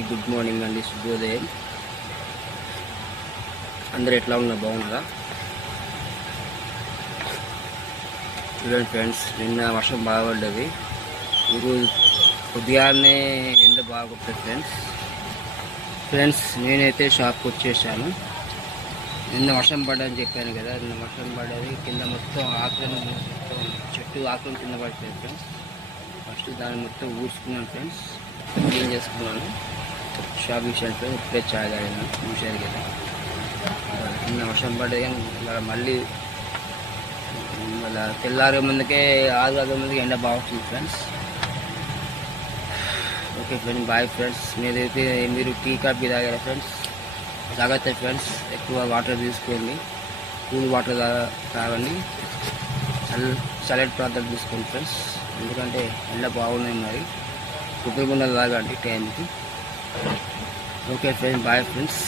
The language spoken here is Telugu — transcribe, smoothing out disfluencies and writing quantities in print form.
అందరికీ గుడ్ మార్నింగ్ అండి, శుభోదయం. అందరు ఎట్లా ఉన్నారు, బాగున్నారా? చూడండి ఫ్రెండ్స్, నిన్న వర్షం బాగా పడ్డది. ఈరోజు ఉదయాన్నే ఎండ బాగా కొట్టదు ఫ్రెండ్స్. నేనైతే షాప్కి వచ్చేసాను. నిన్న వర్షం పడ్డదని చెప్పాను కదా, నిన్న వర్షం పడ్డది. కింద మొత్తం ఆకులను మొత్తం చెట్టు ఆకులను కింద పడిపోయింది ఫ్రెండ్స్. ఫస్ట్ దాన్ని మొత్తం ఊడ్చుకున్నాను ఫ్రెండ్స్, క్లీన్ చేసుకున్నాను. షాప్ విషయాలు ఫ్రెండ్స్ ఇప్పుడే చాయ్ తాగాను చూశారు కదా. నిన్న వర్షం పడ్డది కానీ మళ్ళీ తెల్లారే ముందుకే 6 ముందుకే ఎండ బాగా వస్తుంది friends. Okay friends, bye friends. మీరు టీ కాఫీ తాగారా ఫ్రెండ్స్? తాగతే ఫ్రెండ్స్. ఎక్కువ వాటర్ తీసుకోండి, కూల్ వాటర్ తాగండి, చల్లటి ప్రాంతాలు తీసుకోండి ఫ్రెండ్స్. ఎందుకంటే ఎండ బాగున్నాయి. మరి కొబ్బరి గుండలు తాగండి టైంకి. Okay friends, bye friends.